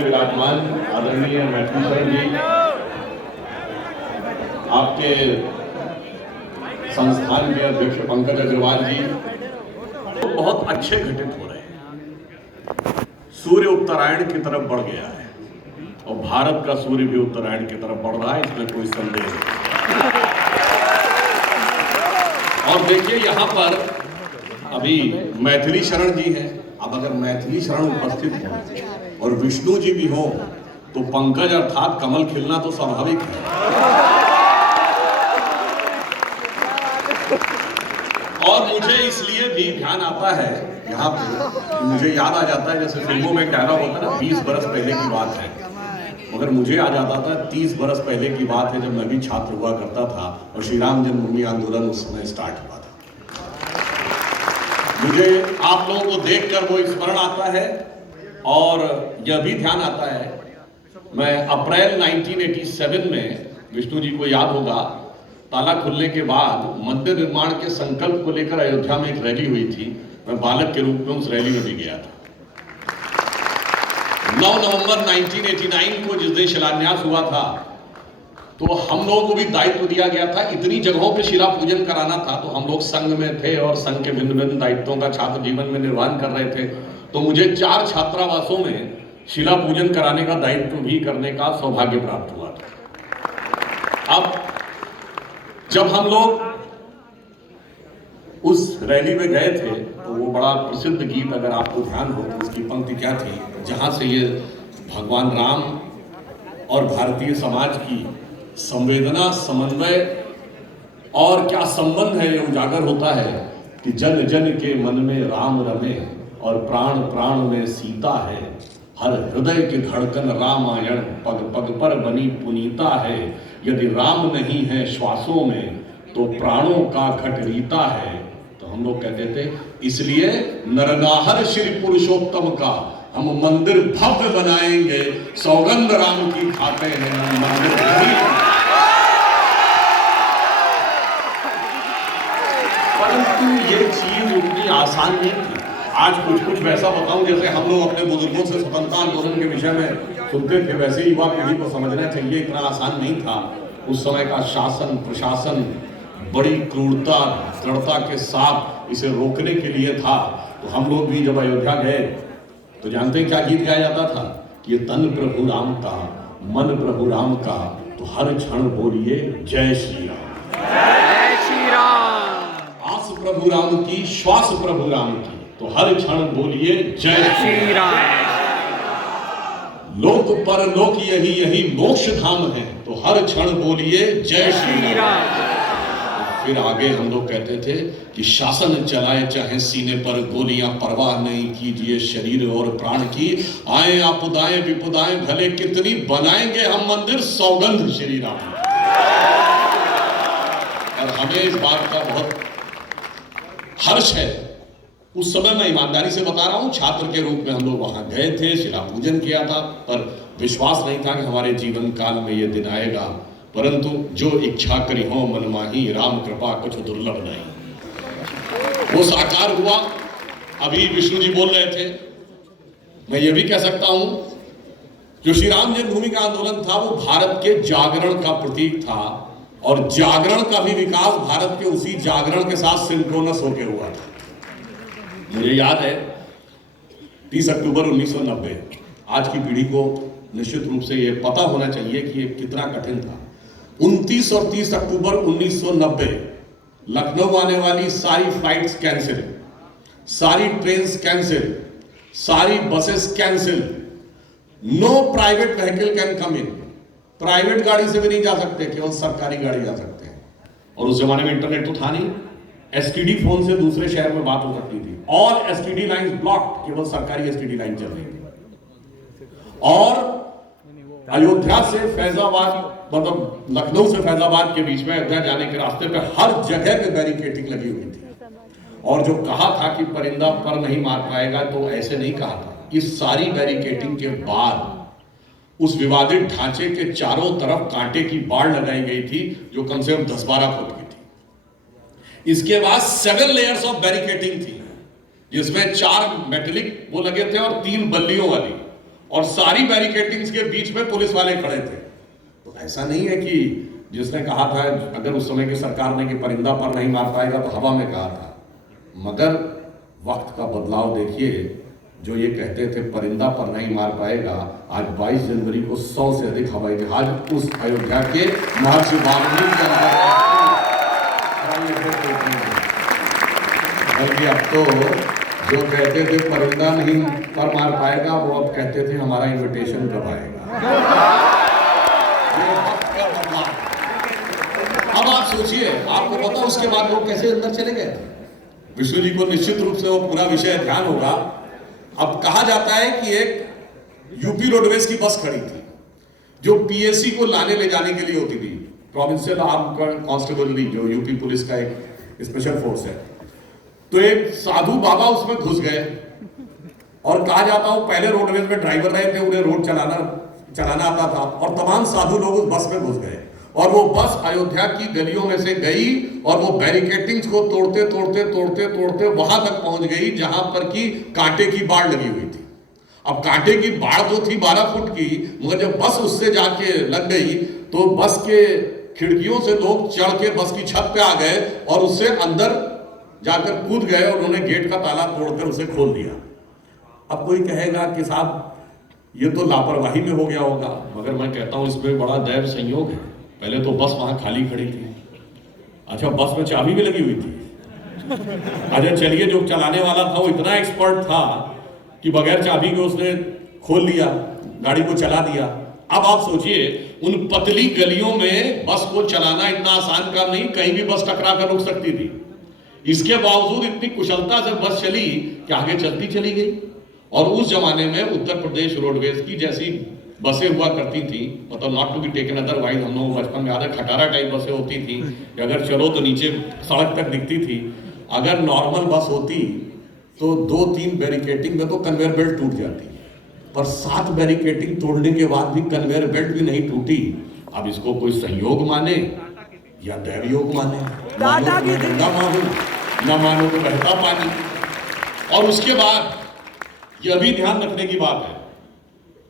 में विराजमान आदरणीय मैथिली शरण जी, आपके संस्थान के अध्यक्ष पंकज अग्रवाल जी, तो बहुत अच्छे घटित हो रहे हैं। सूर्य उत्तरायण की तरफ बढ़ गया है और भारत का सूर्य भी उत्तरायण की तरफ बढ़ रहा है, इसमें कोई संदेह नहीं। और देखिए यहां पर अभी मैथिली शरण जी हैं। अब अगर मैथिली शरण उपस्थित हो और विष्णु जी भी हो तो पंकज अर्थात कमल खिलना तो स्वाभाविक है। और मुझे इसलिए भी ध्यान आता है यहाँ पे, मुझे याद आ जाता है जैसे फिल्मों में एक डायलॉग होता है ना, 20 बरस पहले की बात है, मगर मुझे आ जाता था 30 बरस पहले की बात है, जब मैं भी छात्र हुआ करता था और श्री राम जन्मभूमि आंदोलन उस समय स्टार्ट हुआ था। मुझे आप लोगों को देखकर वो स्मरण आता है और यह भी ध्यान आता है, मैं अप्रैल 1987 में, विष्णु जी को याद होगा, ताला खुलने के बाद मंदिर निर्माण के संकल्प को लेकर अयोध्या में एक रैली हुई थी। मैं बालक के रूप में उस रैली में भी गया था। 9 नवंबर 1989 को जिस दिन शिलान्यास हुआ था, तो हम लोगों को भी दायित्व दिया गया था, इतनी जगहों पे शिला पूजन कराना था। तो हम लोग संघ में थे और संघ के भिन्न भिन्न दायित्वों का छात्र जीवन में निर्वहन कर रहे थे। तो मुझे 4 छात्रावासों में शिला पूजन कराने का दायित्व भी करने का सौभाग्य प्राप्त हुआ था। अब जब हम लोग उस रैली में गए थे तो वो बड़ा प्रसिद्ध गीत, अगर आपको ध्यान हो तो उसकी पंक्ति क्या थी, जहां से ये भगवान राम और भारतीय समाज की संवेदना, समन्वय और क्या संबंध है, ये उजागर होता है कि जन जन के मन में राम रमे और प्राण प्राण में सीता है। हर हृदय की धड़कन रामायण, पग पग पर बनी पुनीता है। यदि राम नहीं है श्वासों में तो प्राणों का घट रीता है। तो हम लोग कहते थे, इसलिए नरनाहर श्री पुरुषोत्तम का हम मंदिर भव्य बनाएंगे, सौगंध राम की खाते हैं हम मंदिर भव्य। परंतु ये चीज उतनी आसान नहीं थी। आज कुछ वैसा बताऊं जैसे हम लोग अपने बुजुर्गों से स्वतंत्रता आंदोलन के विषय में सुनते थे, वैसे युवा पीढ़ी को समझना चाहिए, इतना आसान नहीं था। उस समय का शासन प्रशासन बड़ी क्रूरता दृढ़ता के साथ इसे रोकने के लिए था। तो हम लोग भी जब अयोध्या गए तो जानते हैं क्या गीत गाया जाता था कि ये तन प्रभु राम का, मन प्रभु राम का, तो हर क्षण बोलिए जय श्री राम, जय श्री राम। आस प्रभु राम की, श्वास प्रभु राम की, तो हर क्षण बोलिए जय श्री राम। लोक पर लोक यही यही मोक्ष धाम है, तो हर क्षण बोलिए जय श्री राम। फिर आगे हम लोग कहते थे कि शासन चलाए चाहे सीने पर गोलियां, परवाह नहीं कीजिए शरीर और प्राण की। आए आपदाएं विपदाएं भले कितनी, बनाएंगे हम मंदिर सौगंध श्री राम। और हमें इस बात का बहुत हर्ष है। उस समय मैं ईमानदारी से बता रहा हूं, छात्र के रूप में हम लोग वहां गए थे, शिला पूजन किया था, पर विश्वास नहीं था कि हमारे जीवन काल में ये दिन आएगा। परंतु जो इच्छा करी हो मन माही, राम कृपा कुछ दुर्लभ नहीं, वो साकार हुआ। अभी विष्णु जी बोल रहे थे, मैं ये भी कह सकता हूं, जो श्री राम जन्मभूमि का आंदोलन था वो भारत के जागरण का प्रतीक था, और जागरण का भी विकास भारत के उसी जागरण के साथ सिंक्रोनस होकर हुआ था। मुझे याद है 30 अक्टूबर 1990, आज की पीढ़ी को निश्चित रूप से ये पता होना चाहिए कि ये कितना कठिन था। 29 और 30 अक्टूबर 1990 लखनऊ आने वाली सारी फ्लाइट्स कैंसिल, सारी ट्रेन्स कैंसिल, सारी buses cancel, no private vehicle can come in. Private गाड़ी से भी नहीं जा सकते, केवल सरकारी गाड़ी जा सकते हैं। और उस जमाने में इंटरनेट तो था नहीं, एसटीडी फोन से दूसरे शहर में बात हो सकती थी। ऑल एसटीडी लाइन ब्लॉक्ड, केवल सरकारी एसटीडी लाइन चल रही थी। और अयोध्या से फैजाबाद, मतलब लखनऊ से फैजाबाद के बीच में अयोध्या जाने के रास्ते पे हर जगह पे बैरिकेडिंग लगी हुई थी। और जो कहा था कि परिंदा पर नहीं मार पाएगा, तो ऐसे नहीं कहा था। इस सारी बैरिकेडिंग के बाद उस विवादित ढांचे के चारों तरफ कांटे की बाड़ लगाई गई थी, जो कम से कम 10-12 फुट की थी। इसके बाद 7 लेयर्स ऑफ बैरिकेडिंग थी, जिसमें 4 मेटेलिक वो लगे थे और 3 बल्लियों वाली, और सारी बैरिकेडिंग्स के बीच में पुलिस वाले खड़े थे। तो ऐसा नहीं है कि जिसने कहा था, अगर उस समय की सरकार ने कि परिंदा पर नहीं मार पाएगा तो हवा में कहा था, मगर वक्त का बदलाव देखिए। जो ये कहते थे परिंदा पर नहीं मार पाएगा, आज 22 जनवरी को 100 से अधिक हवाई जहाज उस अयोध्या के महर्षि वाल्मीकि के अंदर, बल्कि अब तो जो कहते थे परिंदा नहीं पर मार पाएगा, वो अब कहते थे हमारा इन्विटेशन कब आएगा। अब आप सोचिए, आपको पता उसके बाद लोग कैसे अंदर चले गए। विष्णु जी को निश्चित रूप से वो पूरा विषय ध्यान होगा। अब कहा जाता है कि एक यूपी रोडवेज की बस खड़ी थी जो पीएससी को लाने ले जाने के लिए होती थी, प्रोविंशियल आर्म कांस्टेबलरी, जो यूपी पुलिस का एक स्पेशल फोर्स है। तो एक साधु बाबा उसमें घुस गए और कहा जाता हूं पहले रोडवेज में ड्राइवर रहे थे, उन्हें रोड चलाना आता था, और तमाम साधु लोग उस बस में घुस गए और वो बस अयोध्या की गलियों में से गई और वो बैरिकेडिंग्स को तोड़ते तोड़ते तोड़ते तोड़ते वहां तक पहुंच गई जहां पर की कांटे की बाड़ लगी हुई थी। अब कांटे की बाड़ तो थी 12 फुट की, मगर जब बस उससे जाके लग गई तो बस के खिड़कियों से लोग चढ़ के बस की छत पे आ गए और उससे अंदर जाकर कूद गए और उन्होंने गेट का ताला तोड़कर उसे खोल दिया। अब कोई कहेगा कि साहब ये तो लापरवाही में हो गया होगा, मगर मैं कहता हूं इसमें बड़ा दैव संयोग है। पहले तो बस वहां खाली खड़ी थी, अच्छा बस में चाबी भी लगी हुई थी। अच्छा चलिए, जो चलाने वाला था वो इतना एक्सपर्ट था कि बगैर चाबी के उसने खोल लिया, गाड़ी को चला दिया। अब आप सोचिए, उन पतली गलियों में बस को चलाना इतना आसान काम नहीं, कहीं भी बस टकरा कर रुक सकती थी। इसके बावजूद इतनी कुशलता से बस चली कि आगे चलती चली गई। और उस जमाने में उत्तर प्रदेश रोडवेज की जैसी बसें हुआ करती थी, मतलब not to be taken otherwise, हम लोग बचपन में याद है खटारा टाइप बसें होती थी कि अगर चलो तो नीचे सड़क तक दिखती थी। अगर नॉर्मल बस होती तो 2-3 बैरिकेडिंग में तो कन्वेयर बेल्ट टूट जाती, पर 7 बैरिकेडिंग तोड़ने के बाद भी कन्वेयर बेल्ट भी नहीं टूटी। अब इसको कोई संयोग माने या दैवयोग माने, मानो तो गंगा मानो, न मानो तो बहता पानी। और उसके बाद यह भी ध्यान रखने की बात है,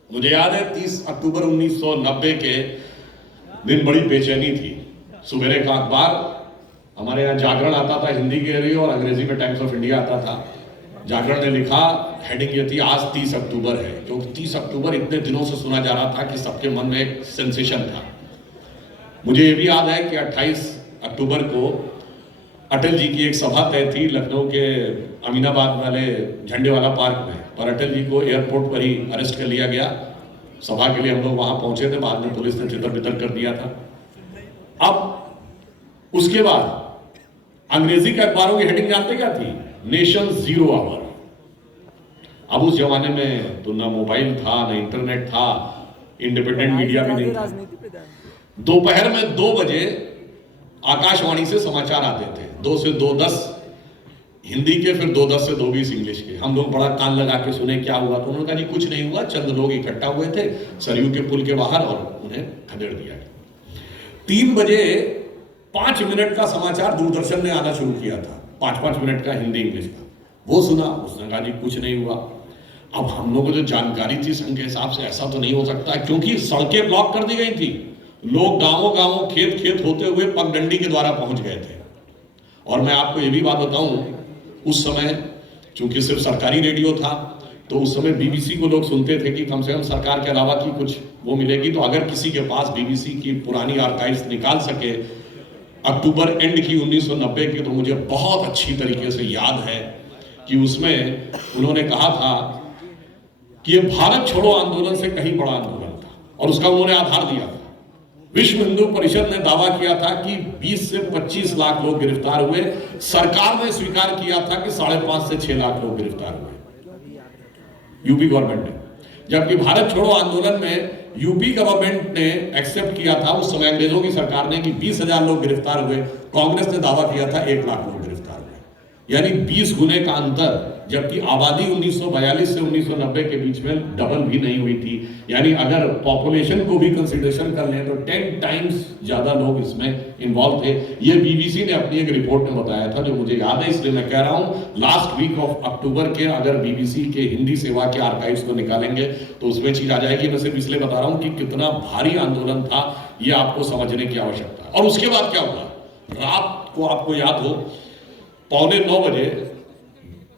मुझे याद है 30 अक्टूबर 1990 के दिन बड़ी बेचैनी थी। सवेरे का अखबार हमारे यहाँ जागरण आता था हिंदी के लिए और अंग्रेजी में टाइम्स ऑफ इंडिया आता था। जागरण ने लिखा, हेडिंग ये थी, आज 30 अक्टूबर है, क्योंकि 30 अक्टूबर इतने दिनों से सुना जा रहा था कि सबके मन में एक सेंसेशन था। मुझे ये भी याद है कि 28 अक्टूबर को अटल जी की एक सभा तय थी लखनऊ के अमीनाबाद वाले झंडे वाला पार्क में, पर अटल जी को एयरपोर्ट पर ही अरेस्ट कर लिया गया। सभा के लिए हम लोग वहां पहुंचे थे, बाद में पुलिस ने तितर बितर कर दिया था। अब उसके बाद अंग्रेजी के अखबारों की हेडिंग जानते क्या थी? Nation zero hour. अब उस जमाने में तो ना मोबाइल था, ना इंटरनेट था, इंडिपेंडेंट मीडिया भी नहीं था। दोपहर में 2 बजे आकाशवाणी से समाचार आते थे, 2 से 2:10 हिंदी के, फिर 2:10 से 2:20 इंग्लिश के। हम लोग बड़ा कान लगा के सुने क्या हुआ, तो उन्होंने कहा जी कुछ नहीं हुआ, चंद लोग इकट्ठा हुए थे सरयू के पुल के बाहर और उन्हें खदेड़ दिया गया। 3 बजे 5 मिनट का समाचार दूरदर्शन ने आना शुरू किया था, 5-5 मिनट का हिंदी इंग्लिश का, वो सुना, उसने कहा जी कुछ नहीं हुआ। अब हम लोगों को जो जानकारी थी संघ के हिसाब से ऐसा तो नहीं हो सकता, क्योंकि सड़कें ब्लॉक कर दी गई थी, लोग गांवों गांवों खेत खेत होते हुए पगडंडी के द्वारा पहुंच गए थे। और मैं आपको ये भी बात बताऊं, उस समय चूंकि सिर्फ सरकारी रेडियो था, तो उस समय बीबीसी को लोग सुनते थे कि कम से कम सरकार के अलावा की कुछ वो मिलेगी। तो अगर किसी के पास बीबीसी की पुरानी आर्काइव्स निकाल सके अक्टूबर एंड की 1990 की, तो मुझे बहुत अच्छी तरीके से याद है कि उसमें उन्होंने कहा था कि ये भारत छोड़ो आंदोलन से कहीं बड़ा आंदोलन था, और उसका उन्होंने आधार दिया था। विश्व हिंदू परिषद ने दावा किया था कि 20 से 25 लाख लोग गिरफ्तार हुए, सरकार ने स्वीकार किया था कि 5.5 से 6 लाख लोग गिरफ्तार हुए, यूपी गवर्नमेंट ने। जबकि भारत छोड़ो आंदोलन में यूपी गवर्नमेंट ने एक्सेप्ट किया था, उस समय अंग्रेजों की सरकार ने, कि 20,000 लोग गिरफ्तार हुए, कांग्रेस ने दावा किया था 1 लाख लोग गिरफ्तार हुए। यानी 20 गुने का अंतर, जबकि आबादी 1942 से 1990 के बीच में डबल भी नहीं हुई थी। यानी अगर पॉपुलेशन को भी कंसीडरेशन कर लें तो 10 टाइम्स ज्यादा लोग इसमें इन्वॉल्व थे। ये बीबीसी ने अपनी एक रिपोर्ट में बताया था, जो मुझे याद है, इसलिए मैं कह रहा हूं लास्ट वीक ऑफ अक्टूबर के अगर बीबीसी के हिंदी सेवा के आर्काइव्स को निकालेंगे तो उसमें चीज आ जाएगी। मैं सिर्फ इसलिए बता रहा हूं कि कितना भारी आंदोलन था, ये आपको समझने की आवश्यकता है। और उसके बाद क्या हुआ, रात को आपको याद हो 8:45 बजे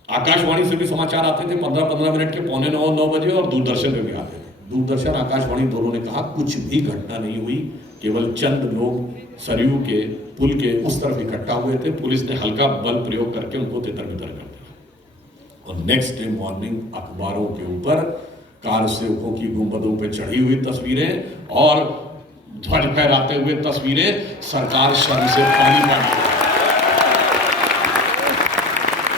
आकाशवाणी से भी समाचार आते थे, 15-15 मिनट के, 8:45-9 बजे, और दूरदर्शन पे भी आते थे। दूरदर्शन आकाशवाणी दोनों ने कहा कुछ भी घटना नहीं हुई, केवल चंद लोग सरयू के पुल के उस तरफ इकट्ठा हुए थे, पुलिस ने हल्का बल प्रयोग करके उनको तितर बितर कर दिया। और नेक्स्ट डे मॉर्निंग अखबारों के ऊपर कार सेवकों की गुंबदों पर चढ़ी हुई तस्वीरें और ध्वज फहराते हुए तस्वीरें, सरकार शर्म से पानी पानी।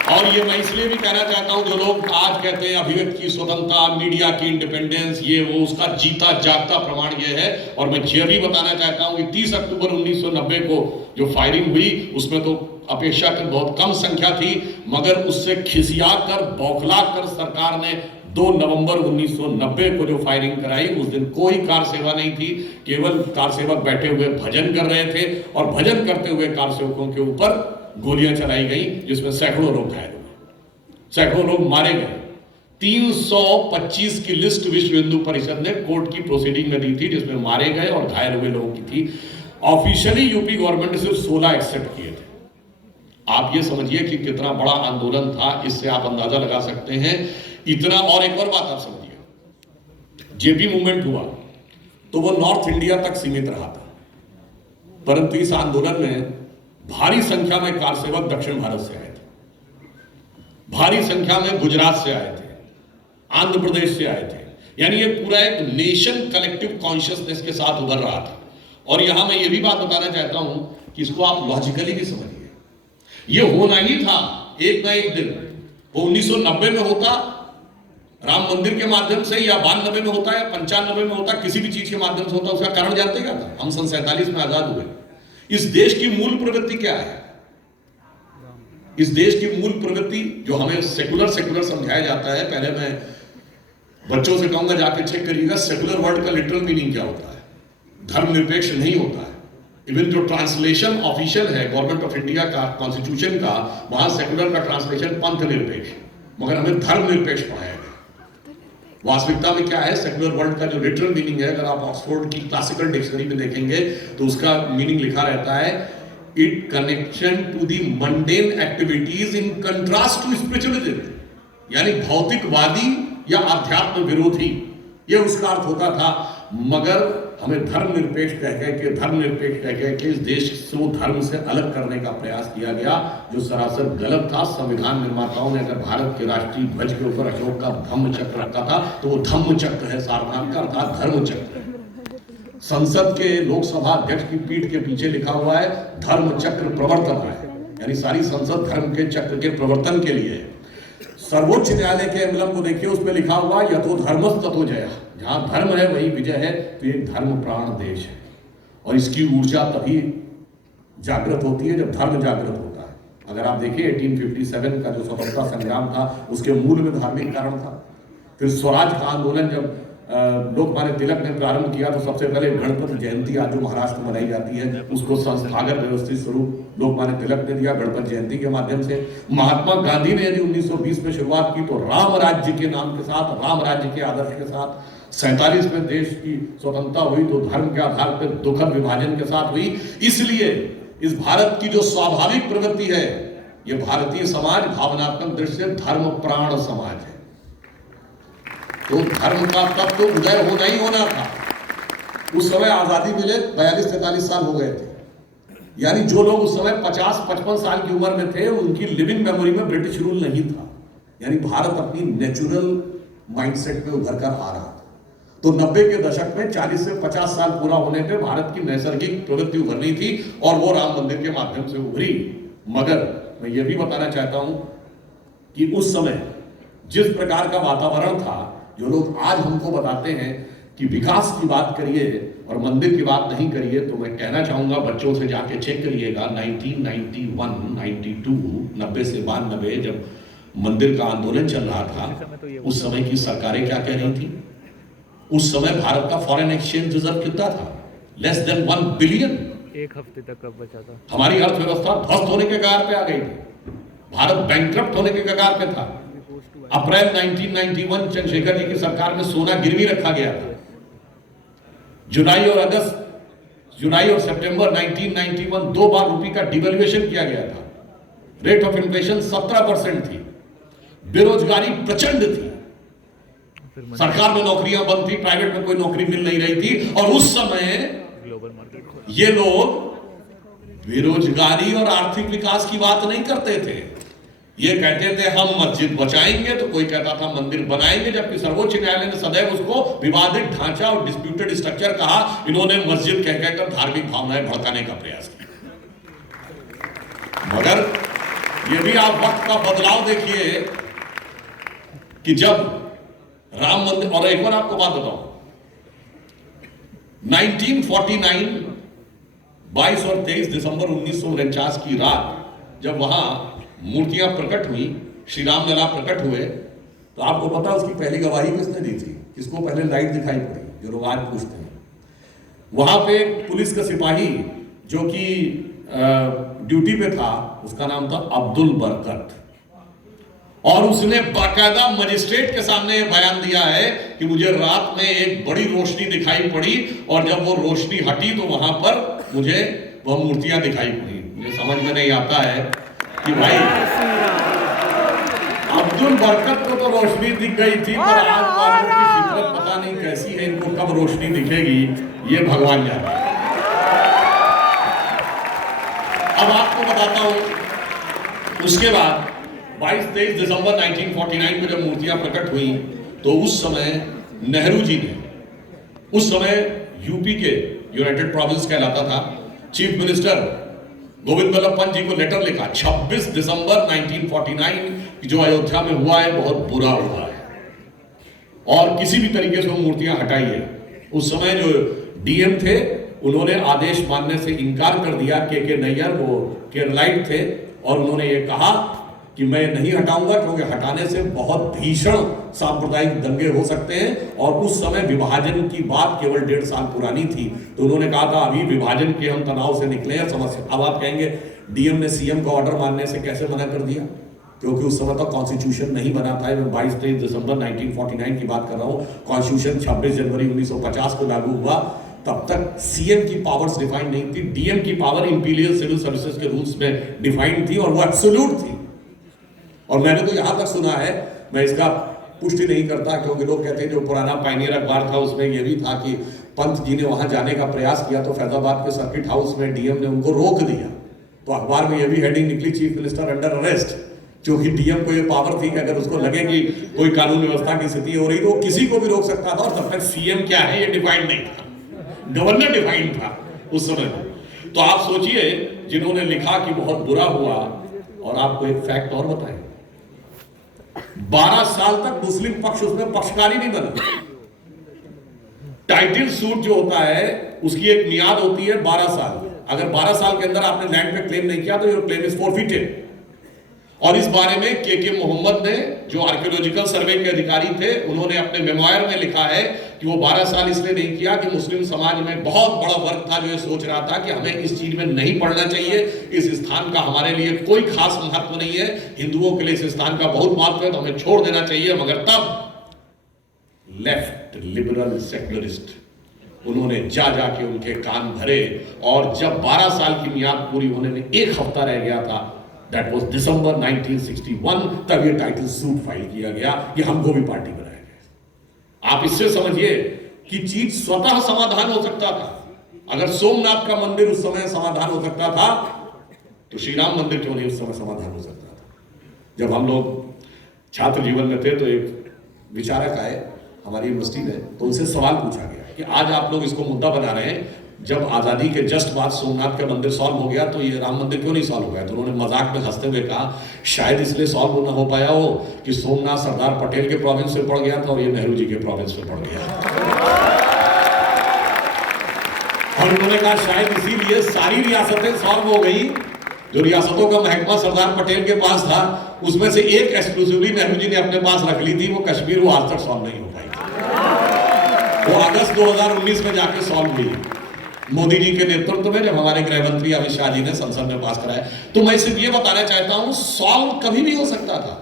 और ये मैं इसलिए भी कहना चाहता हूं, जो लोग आज कहते हैं अभिव्यक्ति की स्वतंत्रता, मीडिया की इंडिपेंडेंस, ये वो, उसका जीता जागता प्रमाण ये है। और मैं ये भी बताना चाहता हूं कि 30 अक्टूबर 1990 को जो फायरिंग हुई उसमें तो अपेक्षाकृत बहुत कम संख्या थी, मगर उससे खिसिया कर, बौखला कर सरकार ने 2 नवंबर 1990 को जो फायरिंग कराई, उस दिन कोई कार सेवा नहीं थी, केवल कार सेवक बैठे हुए भजन कर रहे थे और भजन करते हुए कार सेवकों के ऊपर गोलियां चलाई गई, जिसमें सैकड़ों लोग घायल हुए, सैकड़ों लोग मारे गए। 325 की लिस्ट विश्व हिंदू परिषद ने कोर्ट की प्रोसीडिंग में दी थी, जिसमें मारे गए और घायल हुए लोगों की थी। ऑफिशियली यूपी गवर्नमेंट ने सिर्फ 16 एक्सेप्ट किए थे। आप ये समझिए कि कितना बड़ा आंदोलन था, इससे आप अंदाजा लगा सकते हैं। इतना, और एक और बात आप समझिए, जेपी मूवमेंट हुआ तो वो नॉर्थ इंडिया तक सीमित रहा था, परंतु इस आंदोलन में भारी संख्या में कार सेवक दक्षिण भारत से आए थे, भारी संख्या में गुजरात से आए थे, आंध्र प्रदेश से आए थे। यानी ये पूरा एक नेशन कलेक्टिव कॉन्शियसनेस के साथ उभर रहा था। और यहां मैं ये भी बात बताना चाहता हूं कि इसको आप लॉजिकली भी समझिए, ये होना ही था एक ना एक दिन। वो 1990 में होता राम मंदिर के माध्यम से, या 92 में होता, या 95 में होता, किसी भी चीज के माध्यम से होता, उसका कारण जानते क्या था? हम सन 47 में आजाद हुए। इस देश की मूल प्रवृत्ति क्या है? इस देश की मूल प्रवृत्ति, जो हमें सेकुलर समझाया जाता है, पहले मैं बच्चों से कहूंगा जाके चेक करिएगा सेकुलर वर्ड का लिटरल मीनिंग क्या होता है। धर्मनिरपेक्ष नहीं होता है। इवन जो ट्रांसलेशन ऑफिशियल है गवर्नमेंट ऑफ इंडिया का, कॉन्स्टिट्यूशन का, वहां सेकुलर का ट्रांसलेशन पंथ निरपेक्ष, मगर हमें धर्मनिरपेक्ष पढ़ाया गया। वास्तविकता में क्या है, सेकुलर वर्ड का जो लिटरल मीनिंग है, अगर आप ऑक्सफोर्ड की क्लासिकल डिक्शनरी में देखेंगे तो उसका मीनिंग लिखा रहता है, it connection to the mundane activities in contrast to spiritualism, यानी भौतिकवादी या अध्यात्म विरोधी, ये उसका अर्थ होता था। मगर हमें धर्मनिरपेक्ष कह के इस देश को धर्म से अलग करने का प्रयास किया गया, जो सरासर गलत था। संविधान निर्माताओं ने अगर भारत के राष्ट्रीय ध्वज के ऊपर अशोक का धम्म चक्र रखा था तो वो धम्म चक्र है, सारनाथ का अर्थात धर्म चक्र है। संसद के लोकसभा अध्यक्ष की पीठ के पीछे लिखा हुआ है धर्म चक्र प्रवर्तन है, यानी सारी संसद धर्म के चक्र के प्रवर्तन के लिए है। सर्वोच्च न्यायालय के एम्बलम को देखिए, उसमें लिखा हुआ यतो धर्मस् ततो जयः, जहां धर्म है वही विजय है। तो एक धर्म प्राण देश है, और इसकी ऊर्जा तभी जागृत होती है जब धर्म जागृत होता है। अगर आप देखिए 1857 का जो स्वतंत्रता संग्राम था, उसके मूल में धार्मिक कारण था। फिर स्वराज का आंदोलन जब लोकमान्य तिलक ने प्रारंभ किया तो सबसे पहले गणपति जयंती आज जो महाराष्ट्र में मनाई जाती है, उसको संस्थागत व्यवस्थित स्वरूप लोकमान्य तिलक ने दिया गणपति जयंती के माध्यम से। महात्मा गांधी ने यदि 1920 में शुरुआत की तो राम राज्य के नाम के साथ, राम राज्य के आदर्श के साथ। 47 में देश की स्वतंत्रता हुई तो धर्म के आधार पर दुखद विभाजन के साथ हुई। इसलिए इस भारत की जो स्वाभाविक प्रवृत्ति है, ये भारतीय समाज भावनात्मक दृष्टि से धर्म प्राण समाज है। तो धर्म का तब तो उदय होना ही होना था। उस समय आजादी मिले 42-43 साल हो गए थे, यानी जो लोग उस समय 50-55 साल की उम्र में थे, उनकी लिविंग मेमोरी में ब्रिटिश रूल नहीं था। यानी भारत अपनी नेचुरल माइंडसेट में उभर कर आ रहा था। तो 90 के दशक में 40 से 50 साल पूरा होने पे भारत की नैसर्गिक प्रवृत्ति उभरनी थी, और वो राम मंदिर के माध्यम से उभरी। मगर मैं ये भी बताना चाहता हूं कि उस समय जिस प्रकार का वातावरण था, जो लोग आज हमको बताते हैं कि विकास की बात करिए और मंदिर की बात नहीं करिए, तो मैं कहना चाहूंगा बच्चों से जाके चेक करिएगा 1991, 92, 90 से 92 जब मंदिर का आंदोलन चल रहा था, उस समय की सरकारें क्या कह रही थी? उस समय भारत का फॉरेन एक्सचेंज रिजर्व कितना था? Less than 1 billion. एक हफ्ते तक कब बचा था? हमारी अर्थव्यवस्था ध्वस्त होने के कगार पे आ गई थी, भारत बैंकक्रप्ट होने के कगार पे था। अप्रैल 1991 चंद्रशेखर जी की सरकार में सोना गिरवी रखा गया था। जुलाई और सितंबर 1991 दो बार रुपये का डिवैल्यूएशन किया गया था। रेट ऑफ इन्फ्लेशन 17% थी, बेरोजगारी प्रचंड थी, सरकार में नौकरियां बंद थी, प्राइवेट में कोई नौकरी मिल नहीं रही थी। और उस समय ग्लोबल मार्केट ये लोग बेरोजगारी और आर्थिक विकास की बात नहीं करते थे, ये कहते थे हम मस्जिद बचाएंगे, तो कोई कहता था मंदिर बनाएंगे, जबकि सर्वोच्च न्यायालय ने सदैव उसको विवादित ढांचा और डिस्प्यूटेड स्ट्रक्चर कहा। इन्होंने मस्जिद कह कहकर धार्मिक भावनाएं भड़काने का प्रयास किया। मगर ये भी आप वक्त का बदलाव देखिए कि जब राम मंदिर, और एक बार आपको बात बताऊं, 1949 22 और 23 दिसंबर 1949 की रात जब वहां मूर्तियां प्रकट हुई, श्री राम लला प्रकट हुए, तो आपको पता उसकी पहली गवाही किसने दी थी? किसको पहले लाइट दिखाई पड़ी? जो लोग आज पूछते हैं। वहां पे पुलिस का सिपाही जो कि ड्यूटी पे था, उसका नाम था अब्दुल बरकत, और उसने बाकायदा मजिस्ट्रेट के सामने बयान दिया है कि मुझे रात में एक बड़ी रोशनी दिखाई पड़ी, और जब वो रोशनी हटी तो वहां पर मुझे वह मूर्तियां दिखाई पड़ी। मुझे समझ में नहीं आता है कि भाई अब्दुल बरकत को तो रोशनी दिख गई थी, पर आज वालों की फितरत पता नहीं कैसी है, इनको कब रोशनी दिखेगी ये भगवान जाने। अब आपको बताता हूं, उसके बाद 22-23 दिसंबर 1949 को जब मूर्तियां प्रकट हुई, तो उस समय नेहरू जी ने, उस समय यूपी के यूनाइटेड प्रोविंस कहलाता था, चीफ मिनिस्टर गोविंद वल्लभ पंत जी को लेटर लिखा। 26 दिसंबर 1949 जो अयोध्या में हुआ है बहुत बुरा हुआ है, और किसी भी तरीके से वो मूर्तियां हटाइए। उस समय जो डीएम थे उन्होंने आदेश मानने से इनकार कर दिया। के नैयर वो केरलाइट थे, और उन्होंने ये कहा कि मैं नहीं हटाऊंगा क्योंकि हटाने से बहुत भीषण सांप्रदायिक दंगे हो सकते हैं। और उस समय विभाजन की बात केवल 1.5 साल पुरानी थी, तो उन्होंने कहा था अभी विभाजन के हम तनाव से निकले हैं, समस्या। अब आप कहेंगे डीएम ने सीएम का ऑर्डर मानने से कैसे मना कर दिया? क्योंकि उस समय तक कॉन्स्टिट्यूशन नहीं बना था। मैं 22-23 दिसंबर 1949 की बात कर रहा हूँ। कॉन्स्टिट्यूशन 26 जनवरी 1950 को लागू हुआ, तब तक सीएम की पावर्स डिफाइंड नहीं थी। डीएम की पावर इंपीरियल सिविल सर्विसेज के रूल्स में डिफाइंड थी, और वो एब्सोल्यूट थी। और मैंने तो यहां तक सुना है, मैं इसका पुष्टि नहीं करता क्योंकि लोग कहते हैं जो पुराना पायनियर अखबार था उसमें यह भी था कि पंत जी ने वहां जाने का प्रयास किया, तो फैजाबाद के सर्किट हाउस में डीएम ने उनको रोक दिया। तो अखबार में यह भी हेडिंग निकली, चीफ मिनिस्टर अंडर अरेस्ट, क्योंकि डीएम को यह पावर थी कि अगर उसको लगे कि कोई कानून व्यवस्था की स्थिति हो रही तो किसी को भी रोक सकता था। और तब तक सीएम क्या है ये डिफाइंड नहीं था, गवर्नर डिफाइंड था उस समय। तो आप सोचिए जिन्होंने लिखा कि बहुत बुरा हुआ। और आपको एक फैक्ट और बताएं, 12 साल तक मुस्लिम पक्ष उसमें पक्षकारी नहीं बना। टाइटल सूट जो होता है उसकी एक मियाद होती है 12 साल। अगर 12 साल के अंदर आपने लैंड पे क्लेम नहीं किया तो योर क्लेम इज फॉरफिटेड। और इस बारे में के मोहम्मद ने, जो आर्कियोलॉजिकल सर्वे के अधिकारी थे, उन्होंने अपने मेमोयर में लिखा है कि वो 12 साल इसलिए नहीं किया कि मुस्लिम समाज में बहुत बड़ा वर्ग था जो ये सोच रहा था कि हमें इस चीज में नहीं पढ़ना चाहिए, इस स्थान का हमारे लिए कोई खास महत्व नहीं है, हिंदुओं के लिए इस स्थान का बहुत महत्व है, तो हमें छोड़ देना चाहिए। मगर तब लेफ्ट लिबरल सेक्युलरिस्ट उन्होंने जा जाके उनके कान भरे, और जब 12 साल की मियाद पूरी होने में 1 हफ्ता रह गया था, दैट वाज दिसंबर 1961, तब ये टाइटल सूट फाइल किया गया कि हमको भी पार्टी बनाया गया। आप इससे समझिए कि चीज स्वतः समाधान हो सकता था। अगर सोमनाथ का मंदिर उस समय समाधान हो सकता था, तो श्री राम मंदिर क्यों नहीं उस समय समाधान हो सकता था? जब हम लोग छात्र जीवन में थे तो एक विचारक आए हमारी यूनिवर्सिटी में, तो उनसे सवाल पूछा गया कि आज आप लोग इसको मुद्दा बना रहे हैं, जब आजादी के जस्ट बाद सोमनाथ का मंदिर सॉल्व हो गया तो ये राम मंदिर क्यों नहीं सॉल्व हो गया? तो उन्होंने मजाक में हंसते हुए कहा शायद इसलिए सॉल्व ना हो पाया हो कि सोमनाथ सरदार पटेल के प्रोविंस में पड़ गया था और ये नेहरू जी के प्रोविंस में पड़ गया। और उन्होंने कहा शायद इसीलिए सारी रियासतें सॉल्व हो गई। जो रियासतों का महकमा सरदार पटेल के पास था, उसमें से एक एक्सक्लूसिवली नेहरू जी ने अपने पास रख ली थी, वो कश्मीर, वो आज तक सॉल्व नहीं हो पाई। वो अगस्त 2019 में जाके सॉल्व हुई, मोदी जी के नेतृत्व में, जब हमारे गृह मंत्री अमित शाह जी ने संसद में पास कराया। तो मैं सिर्फ ये बताना चाहता हूं, सॉल्व कभी भी हो सकता था।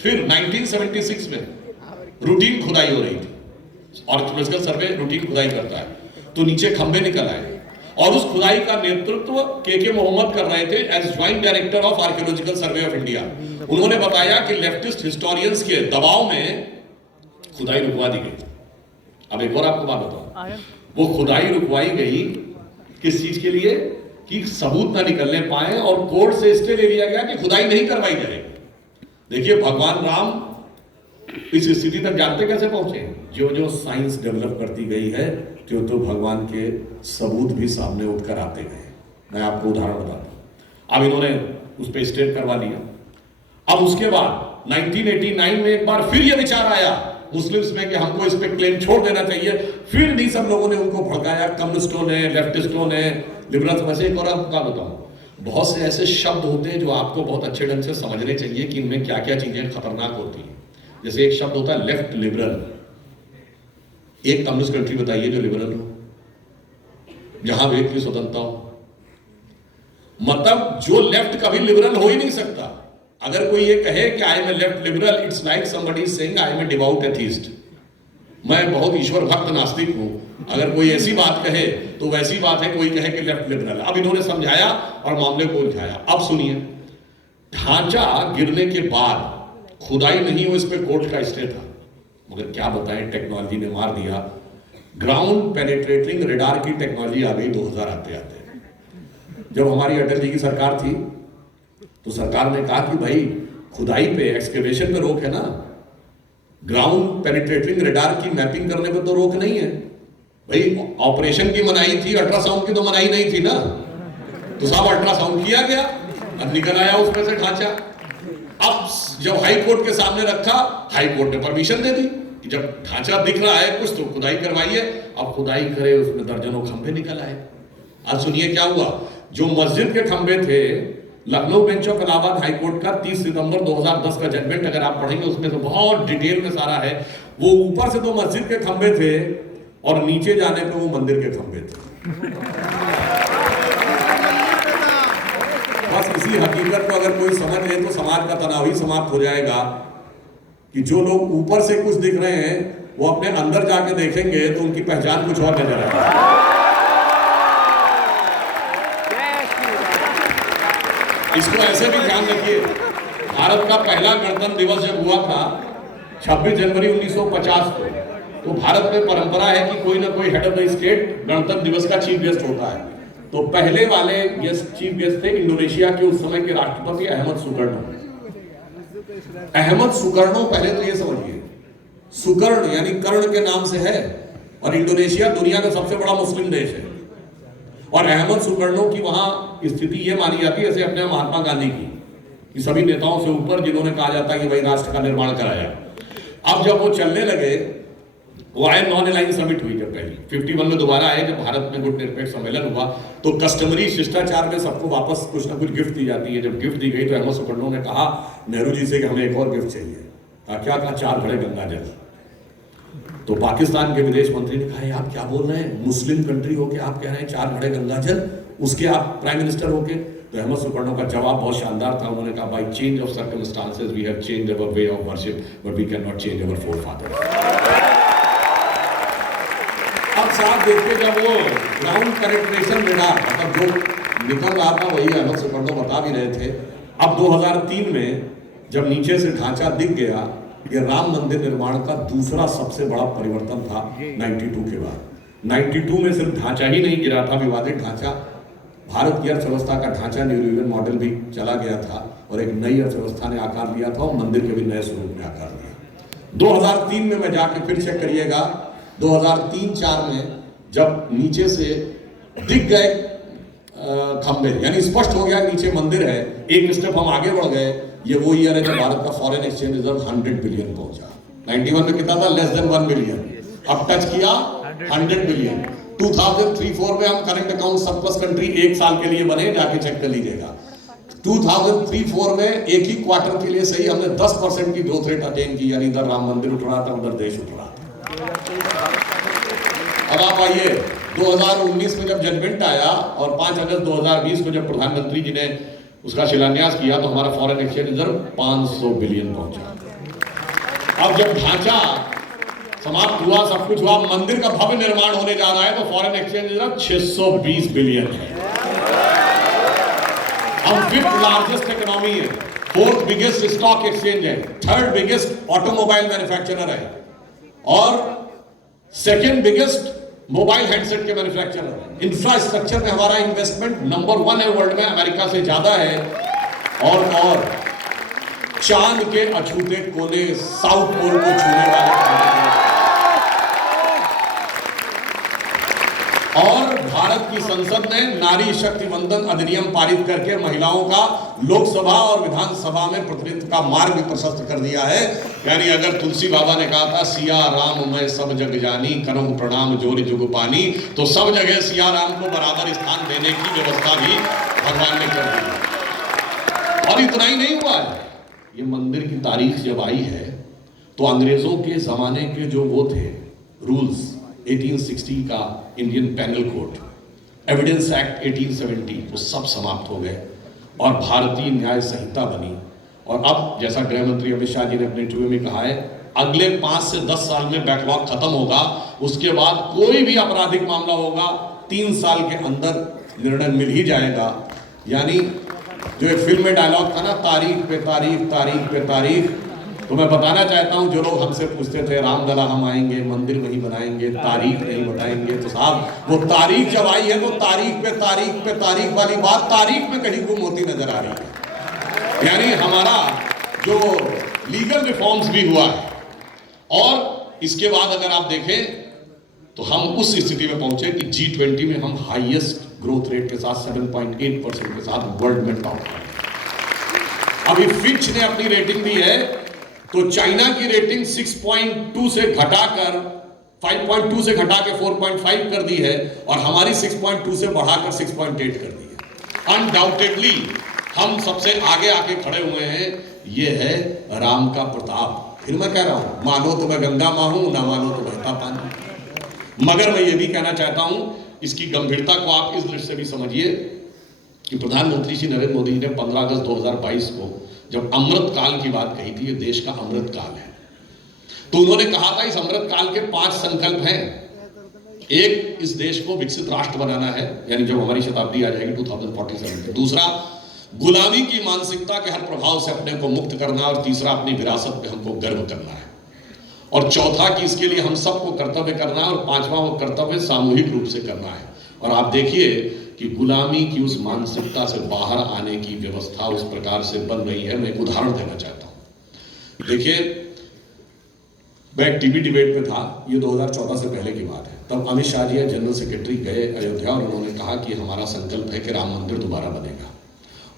फिर 1976 में रूटीन खुदाई हो रही थी, आर्कियोलॉजिकल सर्वे रूटीन खुदाई करता है, तो नीचे खंबे निकल आए और उस खुदाई का नेतृत्व के मोहम्मद कर रहे थे as joint director of archaeological survey of India. उन्होंने बताया कि लेफ्टिस्ट हिस्टोरियंस के दबाव में खुदाई रुकवा दी गई। अब एक और आपको बात बताऊं, वो खुदाई रुकवाई गई किस चीज के लिए? कि सबूत ना निकलने पाए, और कोर्ट से स्टे ले लिया गया कि खुदाई नहीं करवाई जाएगी। देखिए भगवान राम इस स्थिति तक जानते कैसे पहुंचे? जो जो साइंस डेवलप करती गई है, तो भगवान के सबूत भी सामने उठकर आते गए। मैं आपको उदाहरण बताता हूं। अब इन्होंने उस पर स्टे करवा लिया। अब उसके बाद 1989 में एक बार फिर यह विचार आया मुस्लिम्स में कि हमको इस पे क्लेम छोड़ देना चाहिए। फिर नहीं सब लोगों ने उनको भड़काया, कम्युनिस्टों ने, लेफ्टिस्टों ने, लिबरल्स। वैसे एक और आपको बताऊं, बहुत से ऐसे शब्द होते हैं जो आपको बहुत अच्छे ढंग से समझने चाहिए कि इनमें क्या क्या चीजें खतरनाक होती हैं। जैसे एक शब्द होता है लेफ्ट लिबरल। एक कम्युनिस्ट कंट्री बताइए जो लिबरल हो, जहां व्यक्ति की स्वतंत्रता हो। मतलब जो लेफ्ट कभी लिबरल हो ही नहीं सकता। अगर कोई ये कहे कि I am a left liberal, it's like somebody saying I am a devout atheist. मैं बहुत ईश्वर भक्त नास्तिक हूं। अगर कोई ऐसी बात कहे तो वैसी बात है कोई कहे कि लेफ्ट लिबरल। अब इन्होंने समझाया और मामले को उलझाया। अब सुनिए, ढांचा गिरने के बाद खुदाई नहीं हो, इस पे कोर्ट का स्टे था, मगर क्या बताएं, टेक्नोलॉजी ने मार दिया। ग्राउंड पेनिट्रेटिंग रेडार की टेक्नोलॉजी आ गई 2000 आते आते। जब हमारी अटल जी की सरकार थी तो सरकार ने कहा कि भाई खुदाई पे, एक्सकेवेशन पे रोक है ना, ग्राउंड पेनिट्रेटिंग रेडार की मैपिंग करने पे तो रोक नहीं है। भाई ऑपरेशन की मनाही थी, अल्ट्रासाउंड की तो मनाही नहीं थी ना। तो साहब अल्ट्रासाउंड किया गया, अब निकल आया उसमें से ढांचा। अब जब हाई कोर्ट के सामने रखा, हाई कोर्ट ने परमिशन दे दी कि जब ढांचा दिख रहा है कुछ तो खुदाई करवाइए। अब खुदाई करे, उसमें दर्जनों खंभे निकल आए। आज सुनिए क्या हुआ। जो मस्जिद के खंभे थे, Lucknow bench of Allahabad high court का 30 सितंबर 2010 का जजमेंट अगर आप पढ़ेंगे उसमें तो बहुत डिटेल में सारा है। वो ऊपर से तो मस्जिद के खंभे थे और नीचे जाने पे वो मंदिर के खंभे थे। बस इसी हकीकत को अगर कोई समझ ले तो समाज का तनाव ही समाप्त हो जाएगा कि जो लोग ऊपर से कुछ दिख रहे हैं वो अपने अंदर जाके देखेंगे तो उनकी पहचान कुछ और नजर आएगी। इसको ऐसे भी ध्यान रखिए, भारत का पहला गणतंत्र दिवस जब हुआ था 26 जनवरी 1950 को, तो भारत में परंपरा है कि कोई ना कोई हेड ऑफ द स्टेट गणतंत्र दिवस का चीफ गेस्ट होता है। तो पहले वाले चीफ गेस्ट थे इंडोनेशिया के उस समय के राष्ट्रपति अहमद सुकर्णो। अहमद सुकर्णो, पहले तो ये समझिए, सुकर्ण यानी कर्ण के नाम से है, और इंडोनेशिया दुनिया का सबसे बड़ा मुस्लिम देश है। और अहमद सुकर्णो की वहां स्थिति यह मानी जाती है, जैसे अपने महात्मा गांधी की, कि सभी नेताओं से ऊपर, जिन्होंने कहा जाता है कि भाई राष्ट्र का निर्माण कराया। अब जब वो चलने लगे, वो आए, नॉन अलाइन समिट हुई जब पहली 51 में दोबारा आए, जब भारत में गुट निरपेक्ष सम्मेलन हुआ, तो कस्टमरी शिष्टाचार में सबको वापस कुछ ना कुछ गिफ्ट दी जाती है। जब गिफ्ट दी गई तो अहमद सुकर्णो ने कहा नेहरू जी से कि हमें एक और गिफ्ट चाहिए। क्या कहा? 4 घड़े गंगा जल। तो पाकिस्तान के विदेश मंत्री ने कहा आप क्या बोल रहे हैं, मुस्लिम कंट्री होके आप कह रहे हैं 4 घड़े गंगा जल, उसके आप प्राइम मिनिस्टर होके? तो अहमद सुकर्णो का जवाब बहुत शानदार था। उन्होंने कहा by change of circumstances we have changed our way of worship but we can not change our forefathers. अब साहब देखते जब वो ग्राउंड पेनिट्रेशन रेडार, मतलब जो निकल रहा था वही अहमद सुकर्णो बता भी रहे थे। अब 2003 में जब नीचे से ढांचा दिख गया, ये राम मंदिर निर्माण का दूसरा सबसे बड़ा परिवर्तन था 92 के बाद। 92 में सिर्फ ढांचा ही नहीं गिरा था, विवादित ढांचा, भारत की अर्थव्यवस्था का ढांचा न्यूरोलिबरल मॉडल भी चला गया था और एक नई अर्थव्यवस्था ने आकार लिया था और मंदिर के भी नए स्वरूप में आकार लिया। 2003 में मैं जाके फिर चेक करिएगा, 2003-4 में जब नीचे से दिख गए खंबे, यानी स्पष्ट हो गया नीचे मंदिर है, एक स्टेप हम आगे बढ़ गए। ये वो ईयर है जब भारत का फॉरेन एक्सचेंज रिजर्व 100 बिलियन पहुंचा। 91 में कितना था? Less than 1 billion. अब टच किया 100 बिलियन। 2003-4 में हम करंट अकाउंट सरप्लस कंट्री 1 साल के लिए बने, जाके चेक कर लीजिएगा। 2003-4 में एक ही क्वार्टर के लिए सही हमने 10% की ग्रोथ रेट अटेन की, यानी इधर राम मंदिर उठ रहा था, उधर देश उठ रहा था। अब आप आइए 2019 में जब जजमेंट आया और 5 अगस्त 2020 को जब प्रधानमंत्री जी ने उसका शिलान्यास किया तो हमारा फॉरेन एक्सचेंज रिजर्व 500 बिलियन पहुंचा। अब जब ढांचा समाप्त हुआ, सब कुछ हुआ, मंदिर का भव्य निर्माण होने जा रहा है तो फॉरेन एक्सचेंज रिजर्व 620 बिलियन है। हम 5th लार्जेस्ट इकोनॉमी है, 4th बिगेस्ट स्टॉक एक्सचेंज है, 3rd बिगेस्ट ऑटोमोबाइल मैन्युफैक्चरर है और 2nd बिगेस्ट मोबाइल हैंडसेट के मैन्युफैक्चरर है। इंफ्रास्ट्रक्चर में हमारा इन्वेस्टमेंट नंबर 1 है वर्ल्ड में, अमेरिका से ज्यादा है। और चांद के अछूते कोने साउथ पोल को छूने वाले और भारत की संसद ने नारी शक्ति वंदन अधिनियम पारित करके महिलाओं का लोकसभा और विधानसभा में प्रतिनिधित्व का मार्ग भी प्रशस्त कर दिया है। यानी अगर तुलसी बाबा ने कहा था सिया राम मैं सब जग जानी करूं प्रणाम जोरी जुग पानी, तो सब जगह सिया राम को बराबर स्थान देने की व्यवस्था भी भगवान ने कर दी। और इतना ही नहीं हुआ है, ये मंदिर की तारीख जब आई है तो अंग्रेजों के जमाने के जो वो थे रूल्स, 1860 का Indian panel code, evidence act 1870, वो सब समाप्त हो गए और भारतीय न्याय संहिता बनी। और अब जैसा गृह मंत्री अमित शाह जी ने अपने इंटरव्यू में कहा है, अगले 5 से 10 साल में बैकलॉग खत्म होगा, उसके बाद कोई भी आपराधिक मामला होगा 3 साल के अंदर निर्णय मिल ही जाएगा। यानी जो एक फिल्म में डायलॉग था ना, तारीख पे तारीख तारीख पे तारीख, तो मैं बताना चाहता हूं जो लोग हमसे पूछते थे रामलला हम आएंगे, मंदिर वहीं बनाएंगे, तारीख नहीं बताएंगे, तो साहब वो तारीख जब आई है तो तारीख पे तारीख वाली बात तारीख में कहीं गुम होती नजर आ रही है। यानी हमारा जो लीगल रिफॉर्म्स भी हुआ है और इसके बाद अगर आप देखें तो हम उस स्थिति में पहुंचे कि G20 में हम हाईएस्ट ग्रोथ रेट के साथ 7.8% के साथ वर्ल्ड में टॉप है। अभी फिच ने अपनी रेटिंग दी है तो चाइना की रेटिंग 6.2 से घटाकर 5.2 से घटा के 4.5 कर दी है और हमारी 6.2 से बढ़ाकर 6.8 कर दी है। अनडाउटेडली हम सबसे आगे आके खड़े हुए हैं। ये है राम का प्रताप। फिर मैं कह रहा हूं, मानो तो मैं गंगा मां हूं, ना मानो तो बहता पानी। मगर मैं ये भी कहना चाहता हूं, इसकी गंभीरता को आप इस दृष्टि से भी समझिए कि प्रधानमंत्री श्री नरेंद्र मोदी जी ने 15 अगस्त 2022 को जब अमृत काल की बात कही थी, ये देश का अमृत काल है, तो उन्होंने कहा था इस अमृत काल के 5 संकल्प हैं। एक, इस देश को विकसित राष्ट्र बनाना है, यानी जब हमारी शताब्दी आ जाएगी 2047 में। दूसरा, गुलामी की मानसिकता के हर प्रभाव से अपने को मुक्त करना। और तीसरा, अपनी विरासत पे हमको गर्व करना है। और चौथा, कि इसके लिए हम सबको कर्तव्य करना है। और पांचवा, वो कर्तव्य सामूहिक रूप से करना है। और आप देखिए कि गुलामी की उस मानसिकता से बाहर आने की व्यवस्था उस प्रकार से बन रही है। मैं एक उदाहरण देना चाहता हूं। देखिए, मैं एक टीवी डिबेट में था, ये 2014 से पहले की बात है। तब अमित शाह जी जनरल सेक्रेटरी गए अयोध्या और उन्होंने कहा कि हमारा संकल्प है कि राम मंदिर दोबारा बनेगा।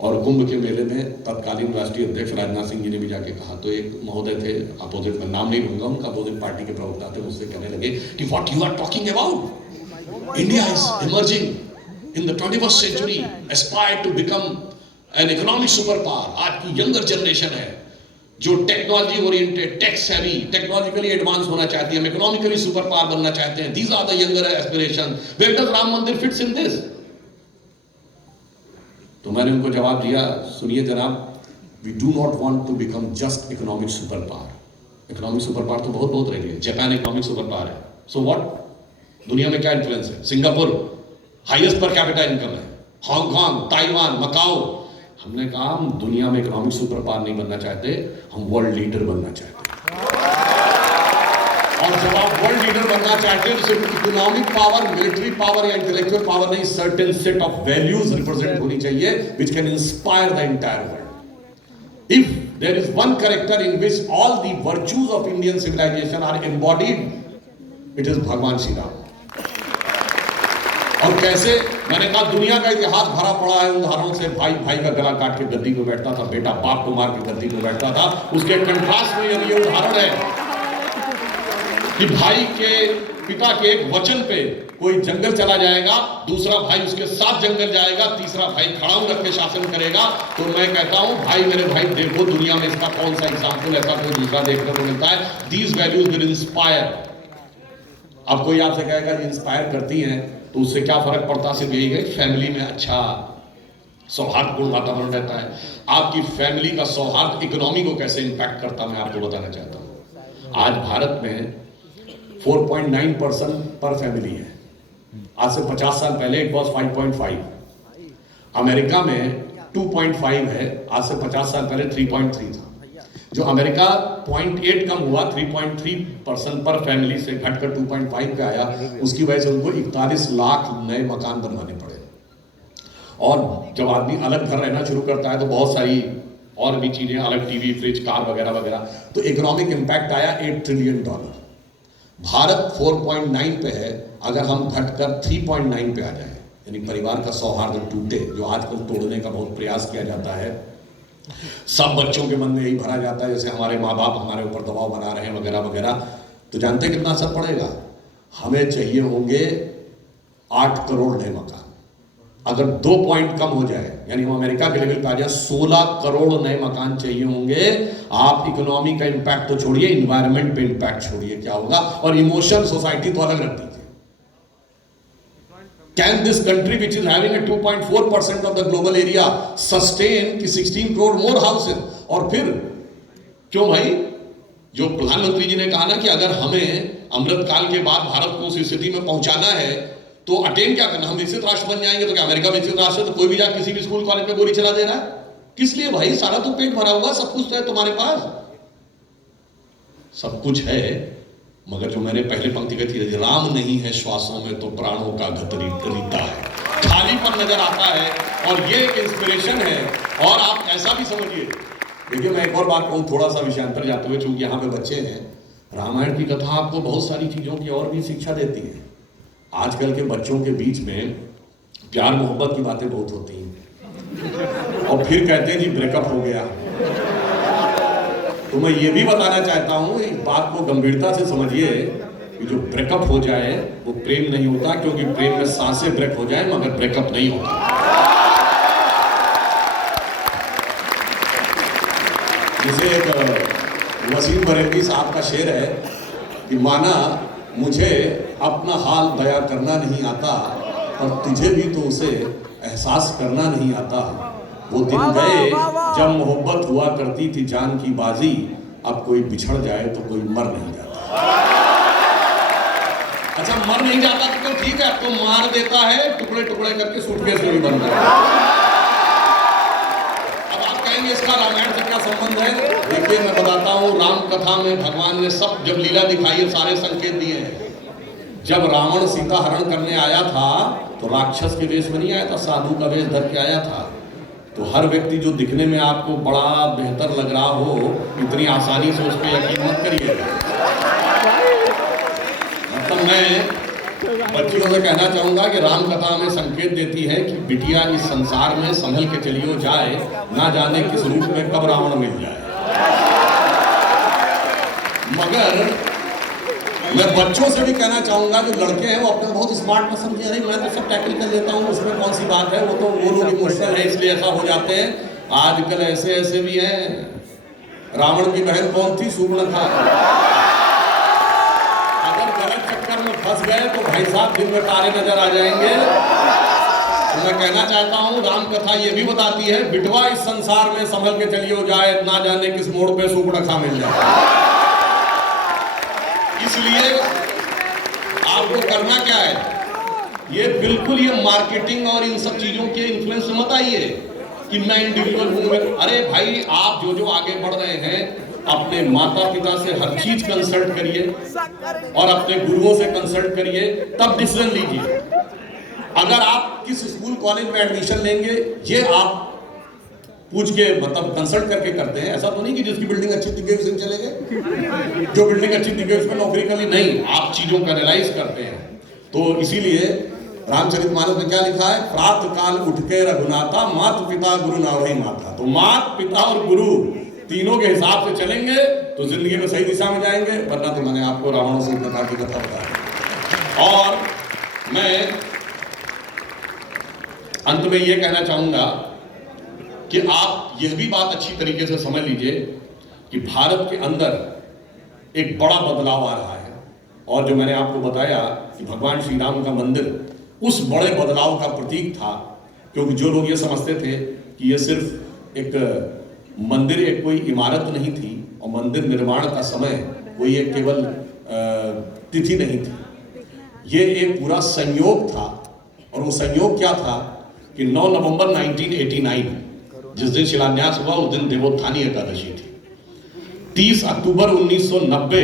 और कुंभ के मेले में तत्कालीन राष्ट्रीय अध्यक्ष राजनाथ सिंह जी ने भी जाके कहा। तो एक महोदय थे अपोजिट में, नाम नहीं लूंगा उनका, अपोजिट पार्टी के प्रवक्ता थे, मुझसे कहने लगे कि what you are talking about, India is emerging in the 21st century, aspire to become an economic superpower। आज की यंगर जनरेशन है जो technology oriented, tech savvy, technologically advance होना चाहती है, इकोनॉमिकली सुपर पावर बनना चाहते हैं। These are the younger aspirations. Where does Ram मंदिर fits in this? तो मैंने उनको जवाब दिया, सुनिए जनाब, we do not want to become just economic superpower। Economic super power तो बहुत बहुत रह गई है। जापान इकोनॉमिक सुपर पावर है, सो व्हाट? दुनिया में क्या इन्फ्लुएंस है? Singapore highest per capita income है, हांगकांग, ताइवान, मकाओ। हमने कहा हम दुनिया में इकोनॉमिक सुपर पावर नहीं बनना चाहते, हम वर्ल्ड लीडर बनना चाहते हैं। और जब आप वर्ल्ड लीडर बनना चाहते हैं तो सिर्फ इकोनॉमिक पावर, मिलिट्री पावर या इंटेलेक्चुअल पावर नहीं, certain set of values represent होनी चाहिए which can inspire the entire world. If there is one character in which all the virtues of Indian civilisation are embodied, it is भगवान श्री राम। और कैसे? मैंने कहा दुनिया का इतिहास भरा पड़ा है उदाहरणों से। भाई भाई का गला काट के गद्दी पे बैठता था, बेटा बाप को मार के गद्दी पे बैठता था। उसके कंट्रास्ट में ये उदाहरण है कि भाई के पिता के एक वचन पे कोई जंगल चला जाएगा, दूसरा भाई उसके साथ जंगल जाएगा, तीसरा भाई खड़ाऊ रख के शासन करेगा, तो मैं कहता हूं भाई मेरे भाई देखो दुनिया में इसका कौन सा एग्जाम्पल ऐसा कोई दूसरा देखने को मिलता है। These values will inspire. अब कोई आपसे कहेगा इंस्पायर करती हैं तो उससे क्या फर्क पड़ता, सिर्फ यही है फैमिली में अच्छा सौहार्दपूर्ण वातावरण रहता है। आपकी फैमिली का सौहार्द इकोनॉमी को कैसे इंपैक्ट करता मैं आपको बताना चाहता हूं। आज भारत में 4.9% पर फैमिली है, आज से 50 साल पहले इट वॉज 5.5। अमेरिका में 2.5 है, आज से 50 साल पहले 3.3 था। जो अमेरिका 0.8 कम हुआ, 3.3% पर फैमिली से घटकर 2.5 पे आया, उसकी वजह से उनको 41 लाख नए मकान बनवाने पड़े। और जब आदमी अलग घर रहना शुरू करता है तो बहुत सारी और भी चीजें, अलग टीवी, फ्रिज, कार वगैरह वगैरह, तो इकोनॉमिक इंपैक्ट आया $8 ट्रिलियन। भारत 4.9 पे है, अगर हम घटकर 3.9 पे आ जाए, यानी परिवार का सौहार्द टूटे, जो आजकल तोड़ने का बहुत प्रयास किया जाता है, सब बच्चों के मन में यही भरा जाता है जैसे हमारे माँ बाप हमारे ऊपर दबाव बना रहे हैं वगैरह वगैरह, तो जानते हैं कितना असर पड़ेगा? हमें चाहिए होंगे 8 करोड़ नए मकान। अगर 2 पॉइंट कम हो जाए, यानी हम अमेरिका के लेवल पे आ जाए, 16 करोड़ नए मकान चाहिए होंगे। आप इकोनॉमी का इंपैक्ट तो छोड़िए, इन्वायरमेंट पे इंपैक्ट छोड़िए, क्या होगा? और इमोशन सोसाइटी तो अलग रख दीजिए। Can this country which is having a 2.4% of the global area sustain कि 16 करोड़ more houses? और फिर क्यों भाई, जो प्रधानमंत्री जी ने कहा ना कि अगर हमें अमृत काल के बाद भारत को उस स्थिति में पहुंचाना है तो अटेन क्या करना, हम विकसित राष्ट्र बन जाएंगे। तो क्या अमेरिका विकसित राष्ट्र है तो कोई भी जाकर किसी भी स्कूल कॉलेज में गोली चला दे रहा है? किस लिए भाई? सारा तो पेट भरा हुआ, सब कुछ तो है तुम्हारे पास, सब कुछ है, मगर जो मैंने पहले पंक्ति कही थी, राम नहीं है श्वासों में तो प्राणों का घत रीता है, खालीपन नजर आता है। और ये एक इंस्पिरेशन है। और आप ऐसा भी समझिए, देखिए मैं एक और बात कहूँ, थोड़ा सा विषयांतर जाते हुए, चूंकि यहाँ पे बच्चे हैं, रामायण की कथा आपको बहुत सारी चीजों की और भी शिक्षा देती है। आजकल के बच्चों के बीच में प्यार मोहब्बत की बातें बहुत होती हैं और फिर कहते हैं जी ब्रेकअप हो गया। तो मैं ये भी बताना चाहता हूं, इस बात को गंभीरता से समझिए कि जो ब्रेकअप हो जाए वो प्रेम नहीं होता, क्योंकि प्रेम में सांसें ब्रेक हो जाए मगर ब्रेकअप नहीं होता। जैसे एक वसीम बरेलवी साहब का शेर है कि माना मुझे अपना हाल बयां करना नहीं आता, और तुझे भी तो उसे एहसास करना नहीं आता। वो दिन गए जब मोहब्बत हुआ करती थी जान की बाजी, अब कोई बिछड़ जाए तो कोई मर नहीं जाता। अच्छा, मर नहीं जाता तो ठीक है, तो मार देता है, टुकड़े टुकड़े करके सूटकेस में भी बन रहा है। अब आप कहेंगे इसका रामायण से क्या संबंध है? देखिए मैं बताता हूँ, राम कथा में भगवान ने सब जब लीला दिखाई है सारे संकेत दिए हैं। जब रावण सीता हरण करने आया था तो राक्षस के वेश में नहीं आया था, साधु का वेश धर के आया था। तो हर व्यक्ति जो दिखने में आपको बड़ा बेहतर लग रहा हो, इतनी आसानी से उस पर यकीन मत करिएगा। मतलब मैं बच्चियों से कहना चाहूंगा कि राम कथा में संकेत देती है कि बिटिया इस संसार में संभल के चलियो जाए, ना जाने किस रूप में कब रावण मिल जाए। मगर मैं बच्चों से भी कहना चाहूंगा, जो लड़के हैं वो अपने बहुत स्मार्ट मत समझे, अरे मैं तो सब टैकल कर लेता हूँ, उसमें कौन सी बात है, वो तो वो लोग इमोशनल है इसलिए ऐसा हो जाते हैं। आजकल ऐसे ऐसे भी हैं। रावण की बहन कौन थी? सूर्पणखा। अगर गलत चक्कर में फंस गए तो भाई साहब दिन में तारे नजर आ जाएंगे। तो मैं कहना चाहता हूँ, राम कथा ये भी बताती है, बिटवा इस संसार में संभल के चलियो जाए, ना जाने किस मोड़ पे सूर्पणखा मिल जाए। इसलिए आपको करना क्या है, ये बिल्कुल ये मार्केटिंग और इन सब चीजों के इन्फ्लुएंस में मत आइए कि मैं इंडिविजुअल हूं। अरे भाई, आप जो जो आगे बढ़ रहे हैं, अपने माता पिता से हर चीज कंसल्ट करिए और अपने गुरुओं से कंसल्ट करिए, तब डिसीजन लीजिए। अगर आप किस स्कूल कॉलेज में एडमिशन लेंगे, ये आप पूछ के मतलब कंसल्ट करके करते हैं। ऐसा तो नहीं कि जिसकी बिल्डिंग अच्छी दिख गई उसे चले गए, जो बिल्डिंग अच्छी दिख गई उसमें नौकरी कर ली। नहीं, आप चीजों का एनालाइज करते हैं। तो इसीलिए रामचरितमानस में क्या लिखा है? प्रातः काल उठ के रघुनाथा, माता पिता गुरु ना वही माता। तो माता पिता और गुरु तीनों के हिसाब से चलेंगे तो जिंदगी में सही दिशा में जाएंगे, वरना तो मैंने आपको रावण सूर्पणखा की कथा बताई। और मैं अंत में यह कहना चाहूंगा कि आप यह भी बात अच्छी तरीके से समझ लीजिए कि भारत के अंदर एक बड़ा बदलाव आ रहा है, और जो मैंने आपको बताया कि भगवान श्री राम का मंदिर उस बड़े बदलाव का प्रतीक था। क्योंकि जो लोग ये समझते थे कि ये सिर्फ एक मंदिर, एक कोई इमारत नहीं थी, और मंदिर निर्माण का समय कोई एक केवल तिथि नहीं थी, ये एक पूरा संयोग था। और वो संयोग क्या था कि 9 नवंबर 1989 जिस दिन शिलान्यास हुआ उस दिन देवोत्थानी एकादशी थी। 30 अक्टूबर 1990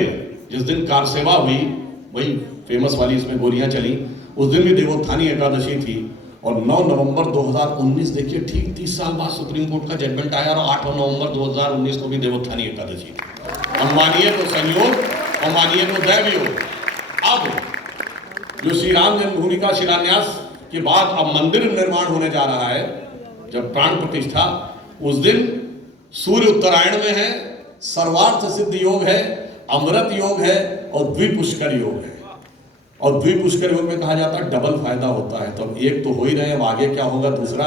जिस दिन कार सेवा हुई, वही फेमस वाली इसमें गोलियां चली, उस दिन भी देवोत्थानी एकादशी थी। और 9 नवंबर 2019 देखिए, ठीक 30 साल बाद सुप्रीम कोर्ट का जजमेंट आया और 8 नवंबर 2019 को भी देवोत्थानी एकादशी थी। हम मानिए तो संयोग और मानिए तो दैवयोग। अब जो श्री राम जन्मभूमि का शिलान्यास के बाद अब मंदिर निर्माण होने जा रहा है, जब प्राण प्रतिष्ठा, उस दिन सूर्य उत्तरायण में है, सर्वार्थ सिद्ध योग है, अमृत योग है और द्विपुष्कर योग है। और द्विपुष्कर योग में कहा जाता है डबल फायदा होता है। तो अब एक तो हो ही रहे, अब आगे क्या होगा दूसरा,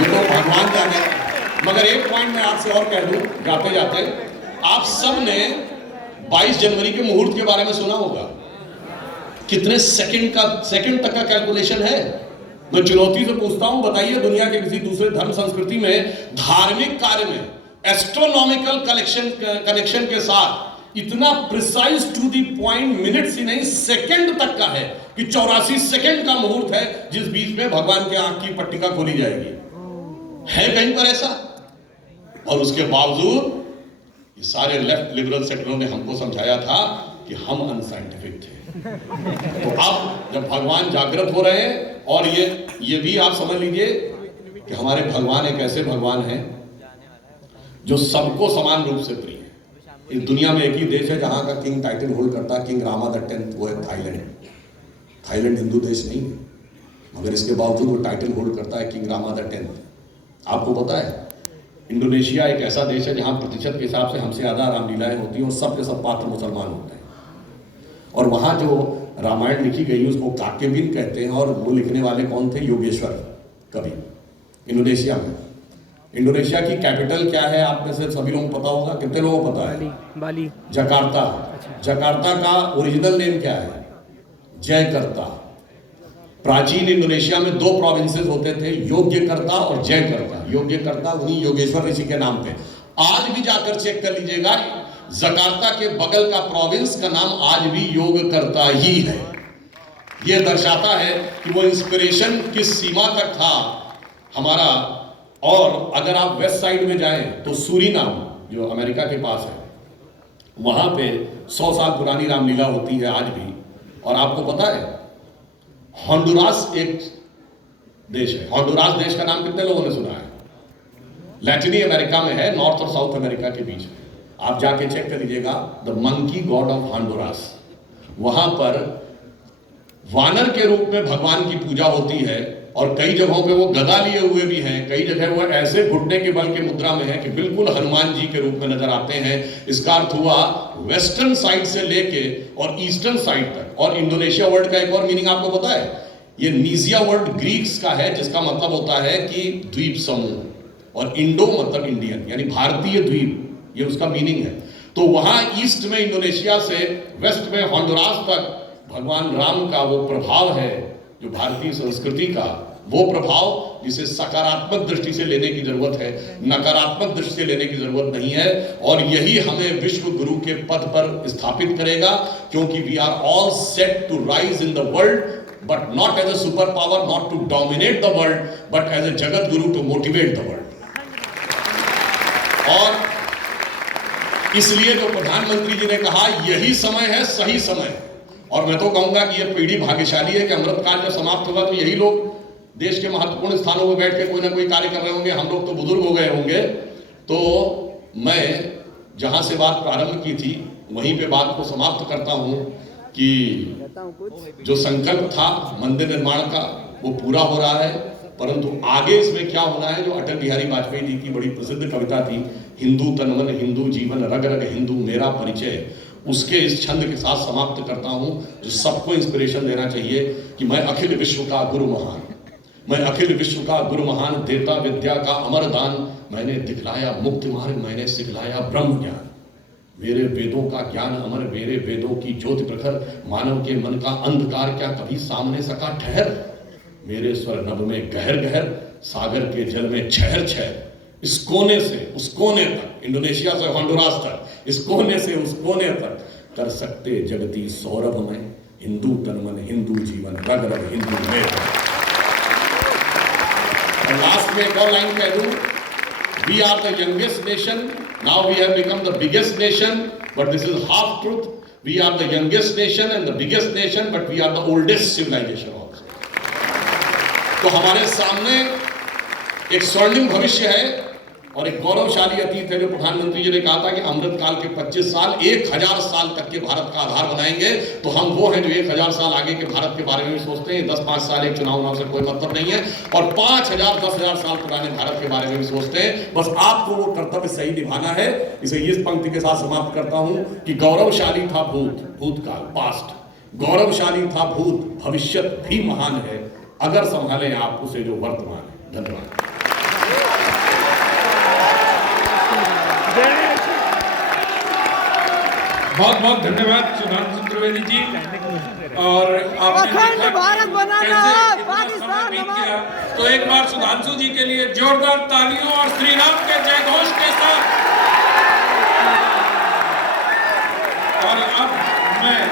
ये तो भगवान जाने। मगर एक पॉइंट मैं आपसे और कह दूं जाते जाते, आप सब ने 22 जनवरी के मुहूर्त के बारे में सुना होगा। कितने सेकंड तक का कैलकुलेशन है। मैं चुनौती से पूछता हूं, बताइए दुनिया के किसी दूसरे धर्म संस्कृति में धार्मिक कार्य में एस्ट्रोनॉमिकल कनेक्शन के साथ इतना precise to the point, minutes ही नहीं सेकंड तक का है कि 84 सेकंड का मुहूर्त है जिस बीच में भगवान के आंख की पट्टिका खोली जाएगी। है कहीं पर ऐसा? और उसके बावजूद ये सारे लेफ्ट लिबरल सेक्टरों ने हमको समझाया था कि हम अनसाइंटिफिक थे। तो अब जब भगवान जागृत हो रहे हैं, और ये भी आप समझ लीजिए कि हमारे भगवान एक ऐसे भगवान हैं जो सबको समान रूप से प्रिय है। इस दुनिया में एक ही देश है जहां का किंग टाइटल होल्ड करता है, किंग रामा द 10th, वो है थाईलैंड। थाईलैंड हिंदू देश नहीं है, मगर इसके बावजूद वो टाइटल होल्ड करता है किंग रामा द 10th। आपको पता है इंडोनेशिया एक ऐसा देश है जहां प्रतिशत के हिसाब से हमसे ज्यादा रामलीलाएं होती हैं और सब के सब पात्र मुसलमान होते हैं। और वहां जो रामायण लिखी गई उसको कात्यायन कहते हैं, और वो लिखने वाले कौन थे? योगेश्वर कवि। इंडोनेशिया में, इंडोनेशिया की कैपिटल क्या है आप में से सभी लोगों को पता होगा? कितने लोगों को पता है? बाली। जकार्ता। जकार्ता का ओरिजिनल नेम क्या है? जयकर्ता। प्राचीन इंडोनेशिया में 2 प्रोविंसेस होते थे, योग्यकर्ता और जयकर्ता। योग्यकर्ता उन्हीं योगेश्वर ऋषि के नाम पे। आज भी जाकर चेक कर लीजिएगा, जकार्ता के बगल का प्रोविंस का नाम आज भी योगकर्ता ही है। यह दर्शाता है कि वो इंस्पिरेशन किस सीमा तक था हमारा। और अगर आप वेस्ट साइड में जाएं तो सूरीनाम जो अमेरिका के पास है, वहां पे 100 साल पुरानी रामलीला होती है आज भी। और आपको पता है होंडुरास एक देश है। होंडुरास देश का नाम कितने लोगों ने सुना है? लैटिनी अमेरिका में है, नॉर्थ और साउथ अमेरिका के बीच में। आप जाके चेक कर लीजिएगा, the monkey God of Honduras. वहां पर वानर के रूप में भगवान की पूजा होती है, और कई जगहों पे वो गदा लिए हुए भी हैं, कई जगह वो ऐसे घुटने के बल के मुद्रा में है कि बिल्कुल हनुमान जी के रूप में नजर आते हैं। इसका अर्थ हुआ वेस्टर्न साइड से लेके और ईस्टर्न साइड तक। और इंडोनेशिया वर्ड का एक और मीनिंग आपको पता है? ये नीजिया वर्ड ग्रीक्स का है, जिसका मतलब होता है कि द्वीप समूह, और इंडो मतलब इंडियन, यानी भारतीय द्वीप, ये उसका मीनिंग है। तो वहां ईस्ट में इंडोनेशिया से वेस्ट में होंडुरास तक भगवान राम का वो प्रभाव है, जो भारतीय संस्कृति का वो प्रभाव, जिसे सकारात्मक दृष्टि से लेने की जरूरत है, नकारात्मक दृष्टि से लेने की जरूरत नहीं है। और यही हमें विश्व गुरु के पद पर स्थापित करेगा, क्योंकि we are all set to rise in the world, but not as a super power, not to dominate the world, but as a jagat guru to motivate the world. और इसलिए जो प्रधानमंत्री जी ने कहा यही समय है, सही समय है। और मैं तो कहूंगा कि यह पीढ़ी भाग्यशाली है कि अमृतकाल जब समाप्त होगा तो यही लोग देश के महत्वपूर्ण स्थानों पर बैठ के कोई ना कोई कार्य कर रहे होंगे। हम लोग तो बुजुर्ग हो गए होंगे। तो मैं जहां से बात प्रारंभ की थी वहीं पे बात को समाप्त करता हूं कि जो संकल्प था मंदिर निर्माण का वो पूरा हो रहा है, परंतु आगे इसमें क्या होना है, जो अटल बिहारी वाजपेयी जी की बड़ी प्रसिद्ध कविता थी, हिंदू तन मन हिंदू जीवन रग रग हिंदू मेरा परिचय, उसके इस छंद के साथ समाप्त करता हूं जो सबको इंस्पिरेशन देना चाहिए कि मैं अखिल विश्व का गुरु महान, मैं अखिल विश्व का गुरु महान, देता विद्या का अमर दान, मैंने दिखलाया मुक्ति मार्ग, मैंने सिखलाया ब्रह्म ज्ञान। मेरे वेदों का ज्ञान अमर, मेरे वेदों की ज्योति प्रखर, मानव के मन का अंधकार क्या कभी सामने सका ठहर। मेरे स्वर नभ में गहर गहर, सागर के जल में छहर छहर। इस कोने से उस कोने तक, इंडोनेशिया से होंडुरास तक, इस कोने से उस कोने तक कर सकते जगती सौरभ में, हिंदू तन मन हिंदू जीवन, रग रग हिंदू में। और लास्ट में एक और लाइन कह दूं, we are the youngest nation, now we have become the biggest nation, but this is half truth. We are the youngest nation and the biggest nation, but we are the oldest civilization also. तो हमारे सामने एक स्वर्णिम भविष्य है और एक गौरवशाली अतीत है जो प्रधानमंत्री जी ने कहा था कि अमृत काल के 25 साल 1000 साल तक के भारत का आधार बनाएंगे। तो हम वो हैं जो 1000 साल आगे के भारत के बारे में भी सोचते हैं। 10-5 साल एक चुनाव से कोई मतलब नहीं है, और 5000 10,000 साल पुराने भारत के बारे में भी सोचते हैं। बस आपको वो कर्तव्य सही निभाना है। इसे इस पंक्ति के साथ समाप्त करता हूं कि गौरवशाली था भूतकाल, पास्ट, गौरवशाली था भूत, भविष्य भी महान है अगर संभालें आप उसे जो वर्तमान है। धन्यवाद। बहुत बहुत धन्यवाद सुधांशु त्रिवेदी जी। और आपने भारत बनाना है, पाकिस्तान बीत गया, तो एक बार सुधांशु जी के लिए जोरदार तालियों और श्री राम के जय घोष के साथ। और अब मैं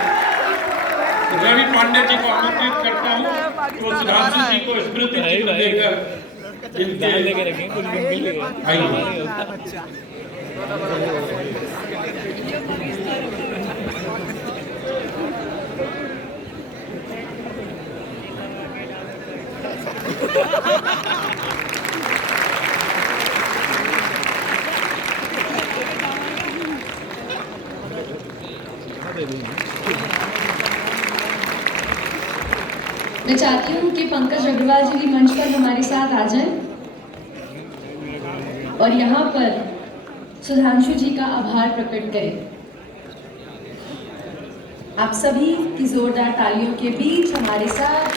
रवि पांडे जी को आमंत्रित करता हूँ तो सुधांशु जी को स्मृति चिन्ह देकर लेके रखेंगे कुछ दिन के लिए। मैं चाहती हूँ कि पंकज अग्रवाल जी भी मंच पर हमारे साथ आ जाएं और यहाँ पर सुधांशु जी का आभार प्रकट करें। आप सभी की जोरदार तालियों के बीच हमारे साथ